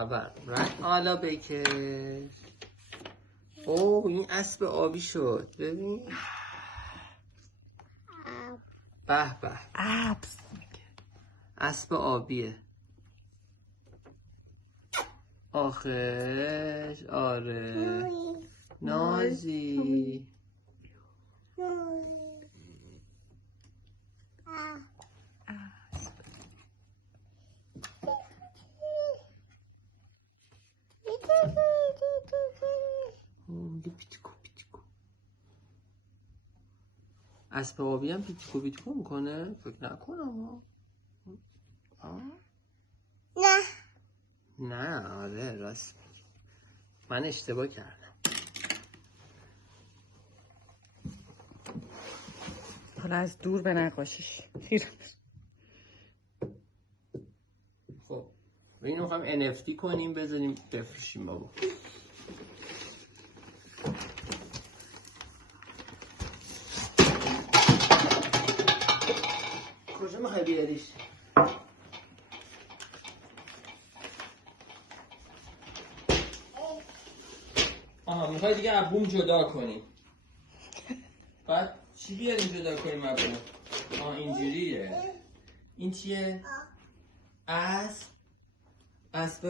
اول حالا بکش. اوه این اسب آبی شد ببین. به به اسب آبیه. آخش آره نازی. پیتیکو پیتیکو. اسب آبی هم پیتیکو پیتیکو میکنه؟ فکر نکنم. نه نه آره راست میگی. من اشتباه کردم. حالا از دور به نقاشیش. خب اینو هم NFT کنیم بذاریم بفروشیم بابا. کجا میخوای بیاریش؟ آها میخوای دیگه ابوم جدا کنیم. بعد چی بیاریم جدا کنیم ابوم؟ آها اینجوریه. این چیه؟ اسب